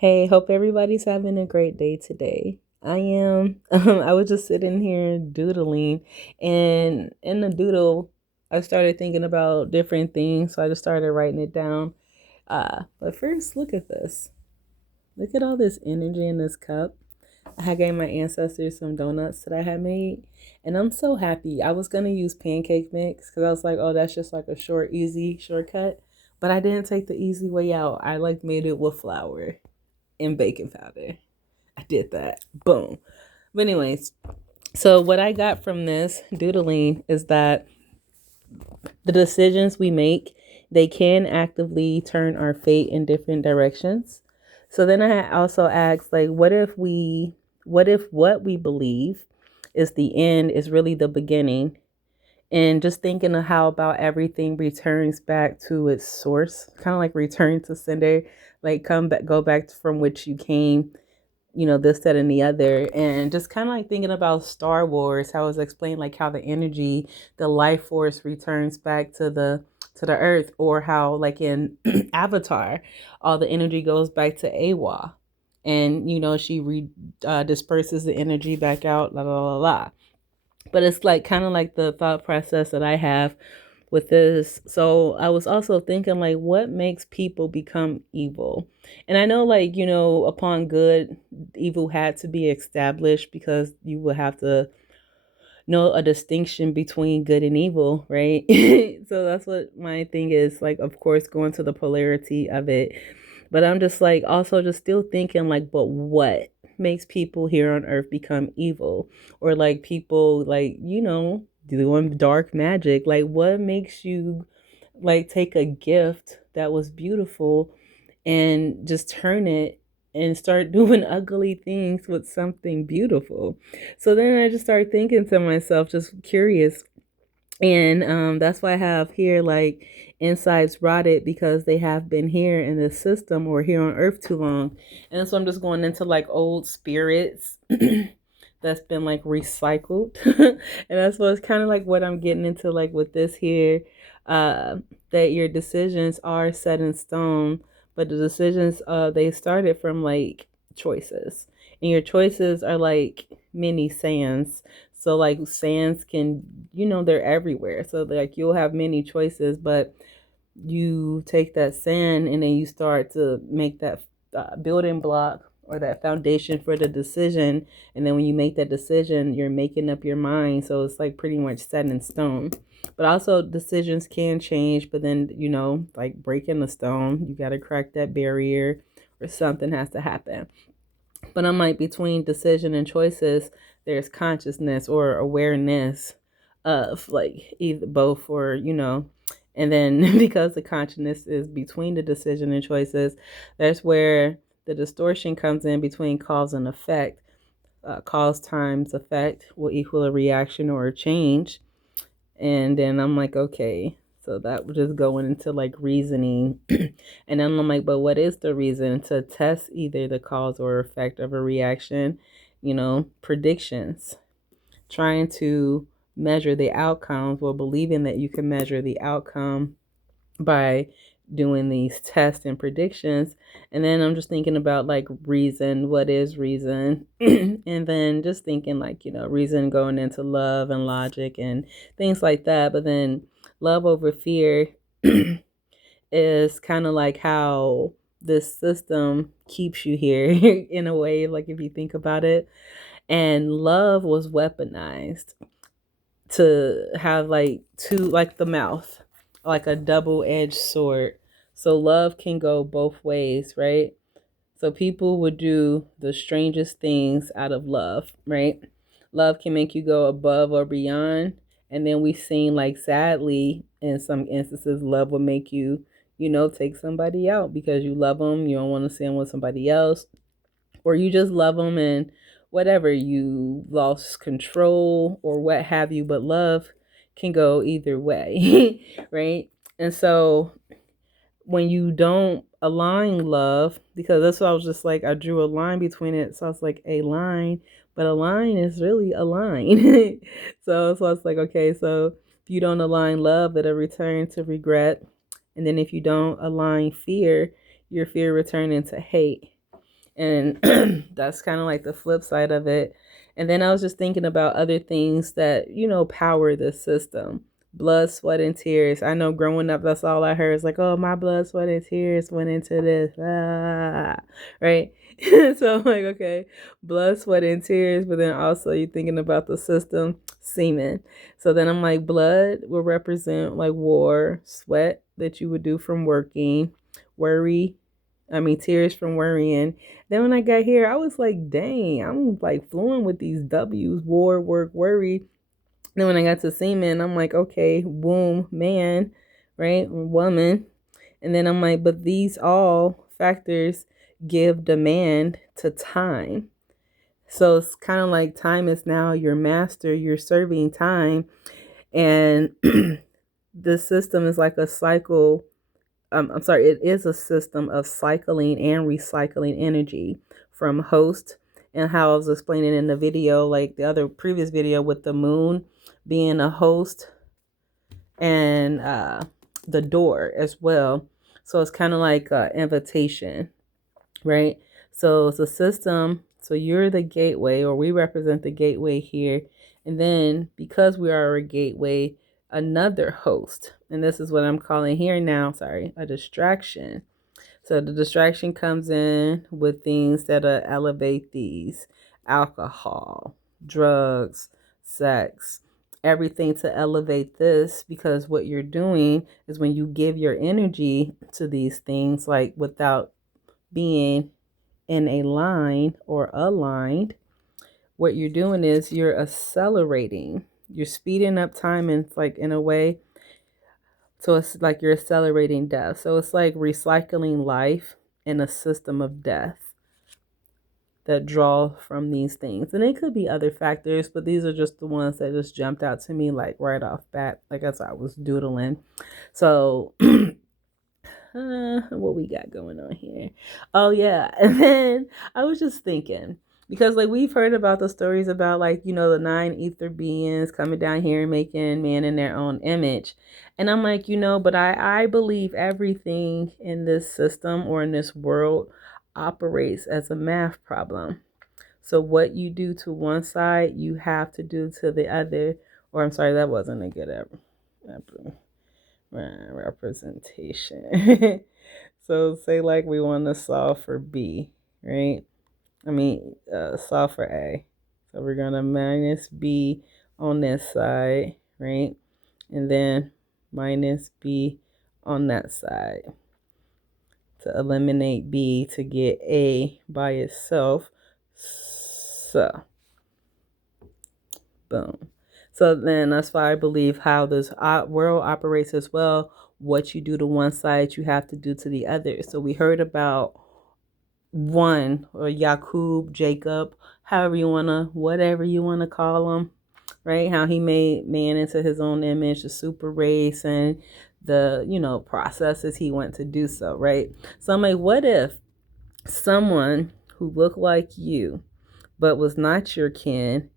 Hey, hope everybody's having a great day today. I am. I was just sitting here doodling, and in the doodle, I started thinking about different things, so I just started writing it down. But first, look at this. Look at all this energy in this cup. I gave my ancestors some donuts that I had made, and I'm so happy. I was gonna use pancake mix because I was like, oh, that's just like a short, easy shortcut. But I didn't take the easy way out. I like made it with flour and baking powder. I did that. Boom. But anyways, so what I got from this doodling is that the decisions we make, they can actively turn our fate in different directions. So then I also asked, like, what if what we believe is the end is really the beginning? And just thinking of how about everything returns back to its source, kind of like return to sender, like come back, go back from which you came, this, that, and the other. And just kind of like thinking about Star Wars, how it was explained, like how the energy, the life force returns back to the earth, or how like in Avatar, all the energy goes back to Awa. And she disperses the energy back out, la la la la. But it's like kind of like the thought process that I have with this. So I was also thinking, like, what makes people become evil? And I know, like, upon good, evil had to be established because you would have to know a distinction between good and evil, right? So that's what my thing is. Like, of course, going to the polarity of it. But I'm just like also just still thinking, like, but what makes people here on earth become evil? Or like people like, doing dark magic. Like what makes you like take a gift that was beautiful and just turn it and start doing ugly things with something beautiful? So then I just started thinking to myself, just curious, and that's why I have here like insides rotted because they have been here in this system or here on earth too long. And so I'm just going into like old spirits that's been like recycled. And that's what's kind of like what I'm getting into, like with this here, uh that your decisions are set in stone, but the decisions they started from like choices, and your choices are like mini sands. So like sands can, they're everywhere. So like you'll have many choices, but you take that sand and then you start to make that building block or that foundation for the decision. And then when you make that decision, you're making up your mind. So it's like pretty much set in stone. But also decisions can change, but then, like breaking the stone, you got to crack that barrier or something has to happen. But I'm like, between decision and choices, there's consciousness or awareness of like either both, or and then because the consciousness is between the decision and choices, that's where the distortion comes in between cause and effect. Cause times effect will equal a reaction or a change. And then I'm like, okay, so that was just going into like reasoning. And then I'm like, but what is the reason to test either the cause or effect of a reaction? Predictions, trying to measure the outcomes, or believing that you can measure the outcome by doing these tests and predictions. And then I'm just thinking about like reason, what is reason? And then just thinking like, reason going into love and logic and things like that. But then love over fear is kind of like how this system keeps you here in a way, like if you think about it. And love was weaponized to have like two, like the mouth, like a double-edged sword. So love can go both ways, right? So people would do the strangest things out of love, right? Love can make you go above or beyond. And then we've seen, like, sadly, in some instances, love will make you, take somebody out because you love them. You don't want to see them with somebody else, or you just love them and whatever, you lost control or what have you. But love can go either way, right? And so when you don't align love, because that's what I was just like, I drew a line between it. So I was like, a line, but a line is really a line. So I was like, okay, so if you don't align love, it'll return to regret. And then if you don't align fear, your fear return into hate. And that's kind of like the flip side of it. And then I was just thinking about other things that, power the system. Blood, sweat, and tears. I know growing up, that's all I heard. It's like, oh, my blood, sweat, and tears went into this. Right? So I'm like, okay, blood, sweat, and tears. But then also you're thinking about the system, semen. So then I'm like, blood will represent like war, sweat that you would do from working, tears from worrying. Then when I got here, I was like, dang, I'm like fluent with these W's, war, work, worry. Then when I got to semen, I'm like, okay, womb, man, right? Woman. And then I'm like, but these all factors give demand to time. So it's kind of like time is now your master, you're serving time. And the system is like a cycle. It is a system of cycling and recycling energy from host, and how I was explaining in the video, like the other previous video with the moon being a host and the door as well. So it's kind of like an invitation, right? So it's a system. So you're the gateway, or we represent the gateway here. And then because we are a gateway, another host. And this is what I'm calling here now, a distraction. So the distraction comes in with things that elevate these: alcohol, drugs, sex, everything to elevate this, because what you're doing is when you give your energy to these things, like without being in a line or aligned, what you're doing is you're accelerating, you're speeding up time, and it's like in a way, so it's like you're accelerating death. So it's like recycling life in a system of death that draw from these things. And it could be other factors, but these are just the ones that just jumped out to me like right off bat, like as I was doodling. So what we got going on here? Oh yeah. And then I was just thinking, because like we've heard about the stories about like, the 9 ether beings coming down here and making man in their own image. And I'm like, but I believe everything in this system or in this world operates as a math problem. So what you do to one side, you have to do to the other. Or I'm sorry, that wasn't a good representation. So say like we want to solve for B, right? Solve for A. So we're going to minus B on this side, right? And then minus B on that side to eliminate B to get A by itself. So, boom. So then that's why I believe how this world operates as well. What you do to one side, you have to do to the other. So we heard about one, or Yakub, Jacob, whatever you want to call him, right? How he made man into his own image, the super race, and the, processes he went to do so, right? So I'm like, what if someone who looked like you, but was not your kin,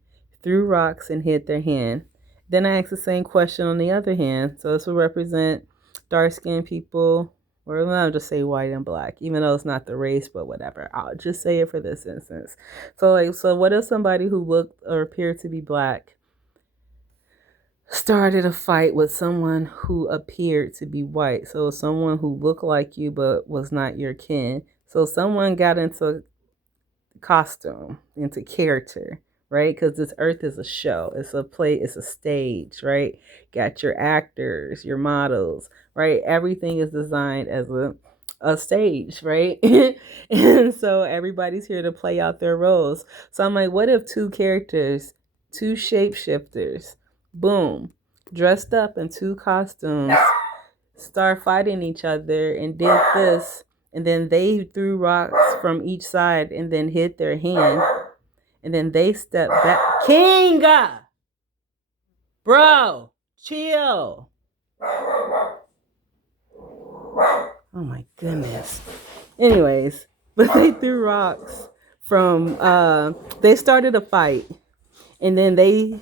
threw rocks and hit their hand? Then I ask the same question on the other hand. So this will represent dark-skinned people, or I'll just say white and black, even though it's not the race, but whatever. I'll just say it for this instance. So what if somebody who looked or appeared to be black started a fight with someone who appeared to be white? So someone who looked like you but was not your kin. So someone got into costume, into character, right? Because this earth is a show, it's a play, it's a stage, right? Got your actors, your models, right? Everything is designed as a stage, right? And so everybody's here to play out their roles. So I'm like, what if two characters, two shapeshifters, boom, dressed up in two costumes, start fighting each other and did this, and then they threw rocks from each side and then hit their hand, and then they stepped back. Kinga! Bro, chill. Oh my goodness. Anyways, but they threw rocks from, they started a fight, and then they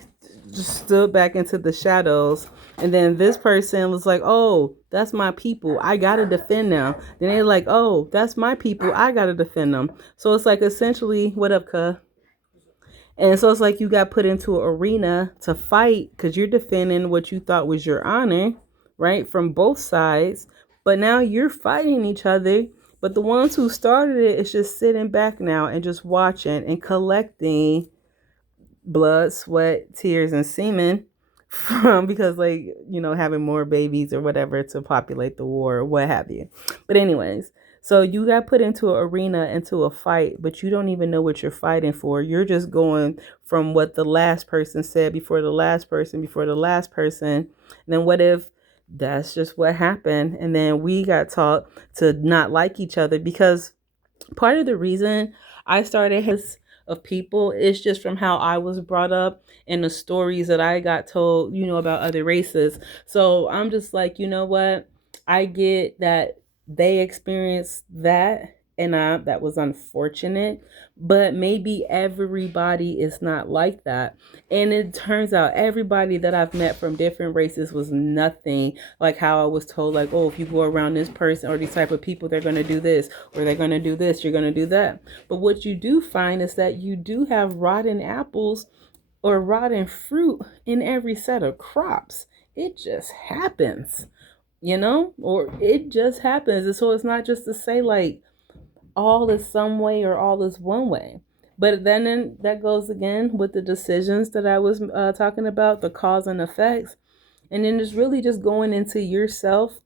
just stood back into the shadows, And then this person was like, oh, that's my people, I gotta defend them. Then they're like, oh, that's my people, I gotta defend them. So it's like essentially, what up, cuh? And so it's like you got put into an arena to fight because you're defending what you thought was your honor, right? From both sides. But now you're fighting each other. But the ones who started it is just sitting back now and just watching and collecting blood, sweat, tears, and semen from, because, like, having more babies or whatever to populate the war or what have you. But anyways, so you got put into an arena, into a fight, but you don't even know what you're fighting for. You're just going from what the last person said before the last person before the last person. And then what if that's just what happened? And then we got taught to not like each other, because part of the reason I started of people is just from how I was brought up and the stories that I got told, about other races. So I'm just like, you know what? I get that they experienced that, and that was unfortunate, but maybe everybody is not like that. And it turns out everybody that I've met from different races was nothing like how I was told, like, oh, if you go around this person or these type of people, they're going to do this, or they're going to do this, you're going to do that. But what you do find is that you do have rotten apples or rotten fruit in every set of crops. It just happens, or it just happens. And so it's not just to say like all is some way or all is one way. But then that goes again with the decisions that I was talking about, the cause and effects. And then it's really just going into yourself,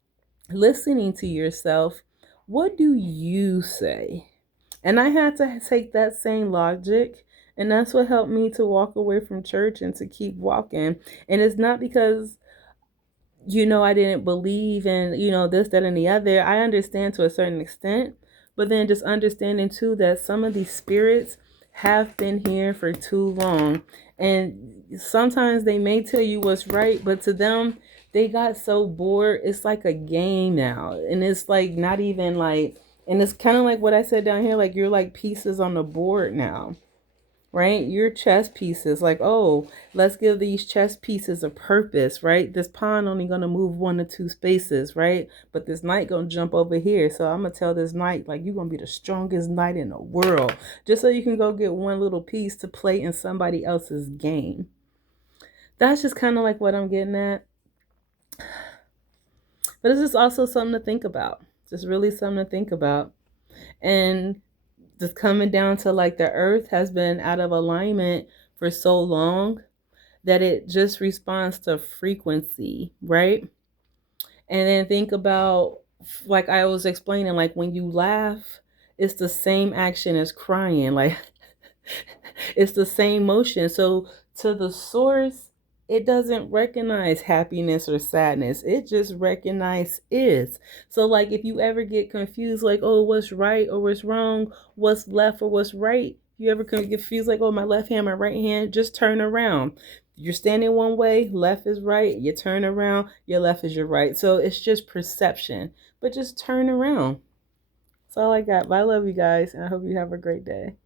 listening to yourself. What do you say? And I had to take that same logic. And that's what helped me to walk away from church and to keep walking. And it's not because, I didn't believe in, this, that, and the other. I understand to a certain extent. But then just understanding too that some of these spirits have been here for too long. And sometimes they may tell you what's right, but to them, they got so bored. It's like a game now. And it's like not even like, and it's kind of like what I said down here, like you're like pieces on the board now, right? Your chess pieces, like, oh, let's give these chess pieces a purpose, right? This pawn only gonna move 1 or 2 spaces, right? But this knight gonna jump over here. So I'm gonna tell this knight, like, you're gonna be the strongest knight in the world, just so you can go get one little piece to play in somebody else's game. That's just kind of like what I'm getting at. But it's just also something to think about. Just really something to think about. And just coming down to like the earth has been out of alignment for so long that it just responds to frequency, right? And then think about, like I was explaining, like when you laugh, it's the same action as crying. Like it's the same motion. So to the source, it doesn't recognize happiness or sadness. It just recognizes. So like if you ever get confused, like, oh, what's right or what's wrong, what's left or what's right, you ever get confused, like, oh, my left hand, my right hand, just turn around. You're standing one way, left is right, you turn around, your left is your right. So it's just perception, but just turn around. That's all I got. But I love you guys, and I hope you have a great day.